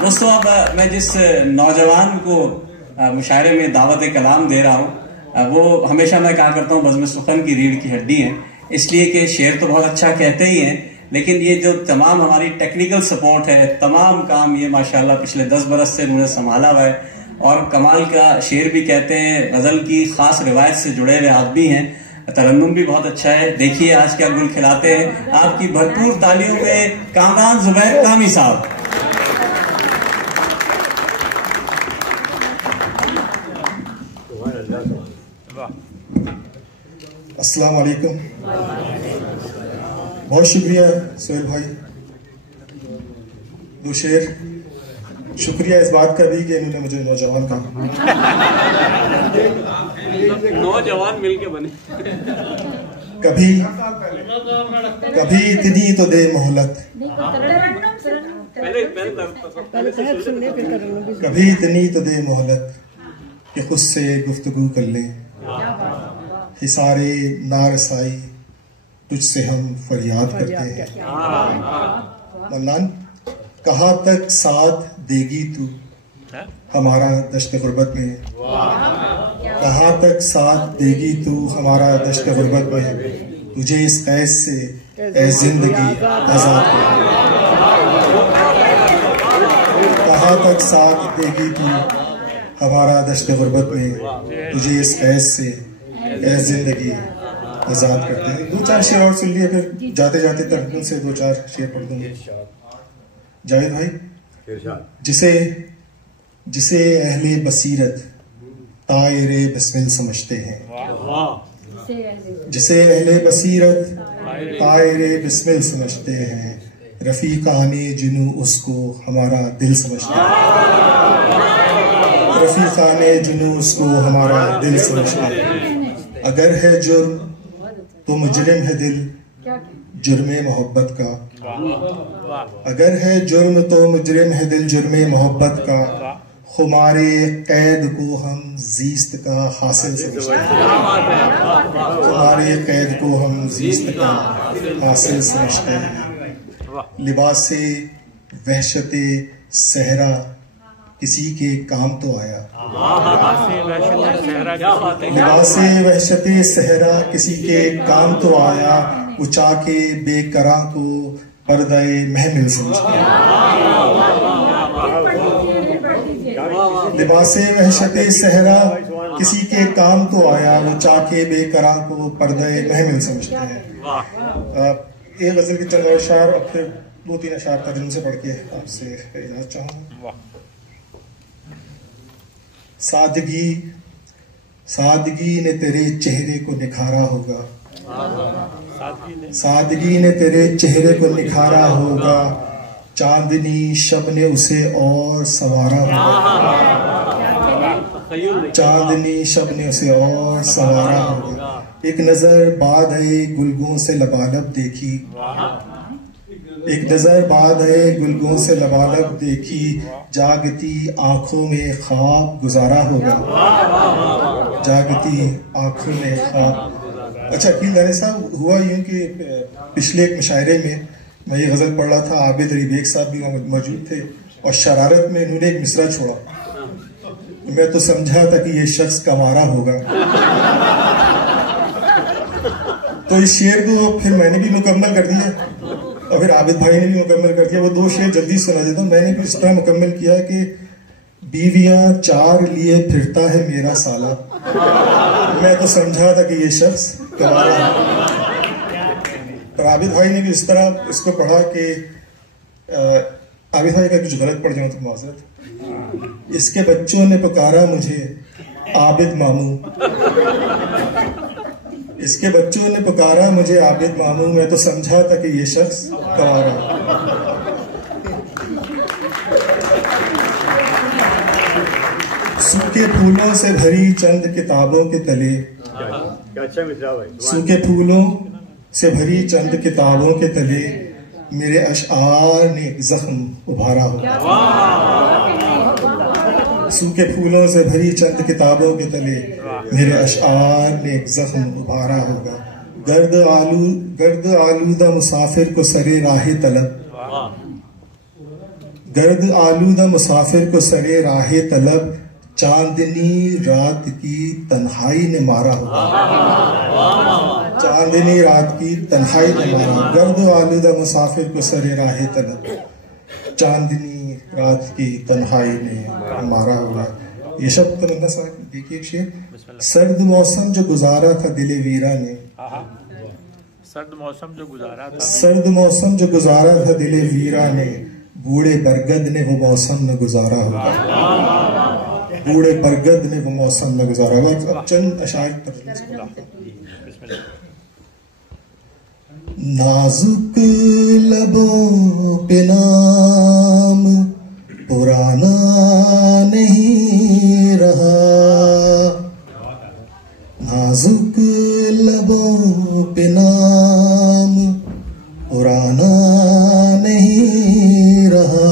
दोस्तों, अब मैं जिस नौजवान को मुशायरे में दावत कलाम दे रहा हूँ, वो हमेशा मैं कहा करता हूँ बज़्म सुखन की रीढ़ की हड्डी है, इसलिए कि शेर तो बहुत अच्छा कहते ही हैं, लेकिन ये जो तमाम हमारी टेक्निकल सपोर्ट है, तमाम काम ये माशाल्लाह पिछले 10 बरस से उन्होंने संभाला हुआ है। और कमाल का शेर भी कहते हैं, गजल की खास रिवायत से जुड़े हुए आदमी हैं, तरन्नुम भी बहुत अच्छा है। देखिए आज क्या गुल खिलाते हैं। आपकी भरपूर तालियों में कामरान जुबैर कामी साहब। अस्सलाम वालेकुम। बहुत शुक्रिया सोहेल भाई। दो शेर। शुक्रिया इस बात का भी कि इन्होंने मुझे नौजवान कहा। नौजवान मिलके बने। कभी इतनी तो दे मोहलत, कभी इतनी तो दे मोहलत कि खुद से गुफ्तगू कर लें। हिसारे नारसाई तुझसे हम फरियाद करते हैं। मल्लान, कहाँ तक साथ देगी तू हमारा दश्त गुर्बत में? कहाँ तक साथ देगी तू हमारा दश्त गुर्बत में? तुझे इस कैद से ए जिंदगी आजाद कर। कहाँ तक साथ देगी तू हमारा दश्त गुर्बत में? तुझे इस कैद से ए जिंदगी आजाद करते हैं। 2-4 शेर और सुन लिए, फिर जाते जाते तरन्नुम से 2-4 शेर पढ़ दूंगे। जावेद भाई, जिसे अहले बसीरत तायरे बिस्मिल समझते हैं, जिसे अहले बसीरत तायरे बिस्मिल समझते हैं, रफीकाने जुनू उसको हमारा दिल समझते हैं। रफीकाने जुनू उसको हमारा दिल समझते हैं। अगर है जुर्म तो मुजरिम है दिल जुर्मे मोहब्बत का। अगर है जुर्म तो मुजरिम है दिल जुर्मे मोहब्बत का। हमारे कैद को हम जीस्त का हासिल समझते हैं। हमारे कैद को हम जीस्त का हासिल समझते हैं। लिबासे वहशते सहरा किसी के काम तो आया। लिबासे वहशते सहरा किसी के काम तो आया। उचा के बेकरा को पर्दे महमिल समझते हैं। लिबासे वहशते सहरा किसी के काम तो आया। उचा के बेकरा को पर्दे महमिल समझते हैं। एक गजल की चंद अशार और फिर 2-3 अशार तर्जुमे से पढ़ के आपसे इजाजत चाहूंगा। सादगी ने तेरे चेहरे को निखारा होगा। सादगी ने तेरे चेहरे को निखारा होगा। चांदनी शब ने उसे और संवारा होगा। चांदनी शब ने उसे और संवारा होगा। एक नजर बाद है गुलगों से लबालब देखी। एक नजर बाद है गुलगों से लबालब देखी। जागती आंखों में ख्वाब गुजारा होगा। जागती आंखों में ख्वाब। अच्छा अकील दानी साहब, हुआ यूं कि पिछले एक मुशायरे में मैं ये गजल पढ़ रहा था, आबिद अली बेग साहब भी वहाँ मौजूद थे और शरारत में इन्होंने एक मिसरा छोड़ा। मैं तो समझा था कि ये शख्स कमारा होगा। तो इस शेर को फिर मैंने भी मुकम्मल कर दिया और फिर आबिद भाई ने भी मुकम्मल कर दिया। वो 2 शेर जल्दी सुना देता हूँ। मैंने इस तरह मुकम्मल किया कि बीवियां 4 लिए फिरता है मेरा साला। मैं तो समझा था कि ये शख्स कमारा है। पर आबिद भाई ने भी इस तरह इसको पढ़ा कि आबिद भाई का कुछ गलत पढ़ जाऊं तो माजरत। इसके बच्चों ने पुकारा मुझे आबिद मामू। इसके बच्चों ने पुकारा मुझे आबिद मामू। मैं तो समझा था कि ये शख्स कमारा है। सूखे फूलों से भरी चंद किताबों के तले। सूखे फूलों से भरी चंद किताबों के तले मेरे अशआर ने एक जख्म उभारा होगा। सूखे फूलों से भरी चंद किताबों के तले मेरे अशआर ने एक जख्म उभारा होगा। गर्द आलूदा मुसाफिर को सरे राह तलब। गर्द आलूदा मुसाफिर को सरे राहे तलब, चांदनी रात की तन्हाई ने मारा होगा। चांदनी रात की तन्हाई ने मारा, गर्द आलूदा मुसाफिर को सरे राहे तलब, चांदनी रात की तन्हाई ने मारा होगा। ये शब्द तमन्ना साहब देखिए, एक शेर। सर्द मौसम जो गुजारा था दिले वीरा ने, सर्द मौसम जो गुजारा था, सर्द मौसम जो गुजारा था दिले वीरा ने, बूढ़े बरगद ने वो मौसम न गुजारा होगा। बूढ़े बरगद ने वो मौसम न गुजारा होगा। अब चंद अशायर। नाजुक लबों पे नाम पुराना नहीं रहा, नाजुक लबों पे नाम पुराना नहीं रहा।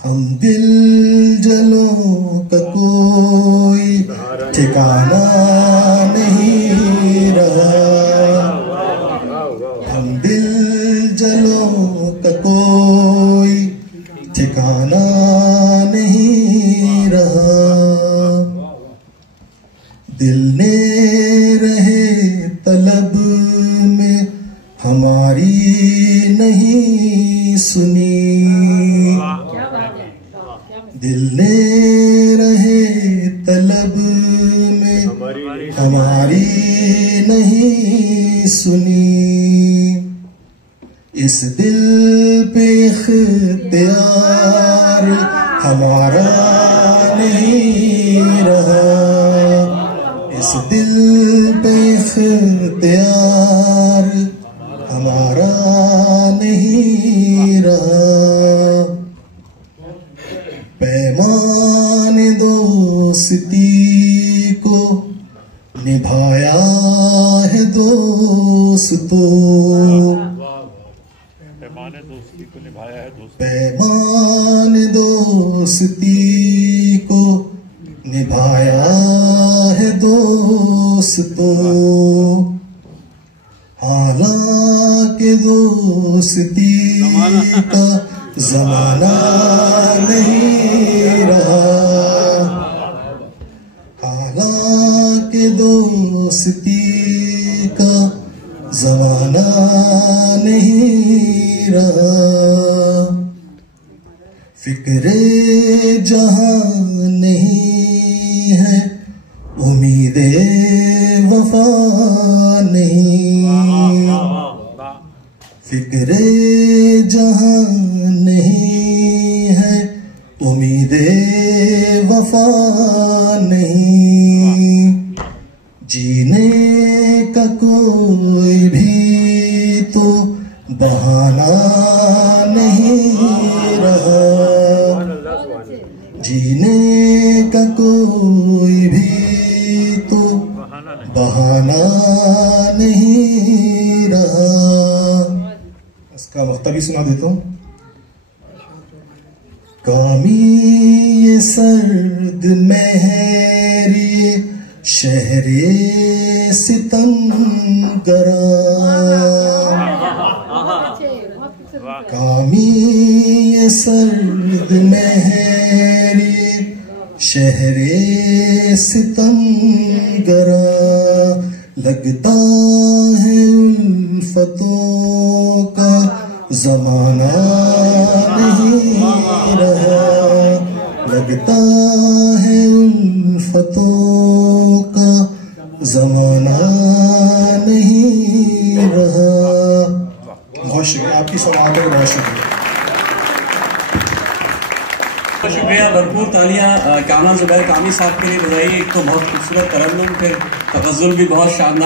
हम दिल जलों का कोई ठिकाना नहीं रहा, हम दिल जलों का कोई ठिकाना नहीं रहा। दिल ने रहे तलब में हमारी नहीं सुनी, दिल ने रहे तलब में हमारी नहीं सुनी। इस दिल पे इख्तियार हमारा नहीं रहा, इस दिल पे इख्तियार हमारा नहीं रहा। पैमाने दोस्ती को निभाया है दोस्तों, पैमाने दोस्ती को निभाया है दोस्तों, पैमाने दोस्ती को निभाया है दोस्तों। हालांकि दोस्ती का जमाना नहीं रहा, हालांकि दोस्ती का जमाना नहीं रहा। फिक्रे जहां नहीं है, उम्मीदे वफा नहीं, फिक्रे जहां नहीं है, उम्मीदे वफा नहीं। जीने का कोई भी तो बहाना नहीं रहा, जीने का कोई भी तो बहाना नहीं रहा। इसका मक्ता भी सुना देता हूँ। कामी ये सर्द महरी शहरे सितम गरा, कामी ये सर्द महरी शहरे सितम गरा। लगता है उल्फतों का जमाना नहीं रहा, लगता है उल्फतों का जमाना नहीं रहा। बहुत शुक्रिया, आपकी सवाल पर बहुत शुक्रिया। शुक्रिया, भरपूर तालियां कामरान जुबैर कामी साहब के लिए बजाई। एक तो बहुत खूबसूरत तरन्नुम, फिर तगज़्ज़ुल भी बहुत शानदार।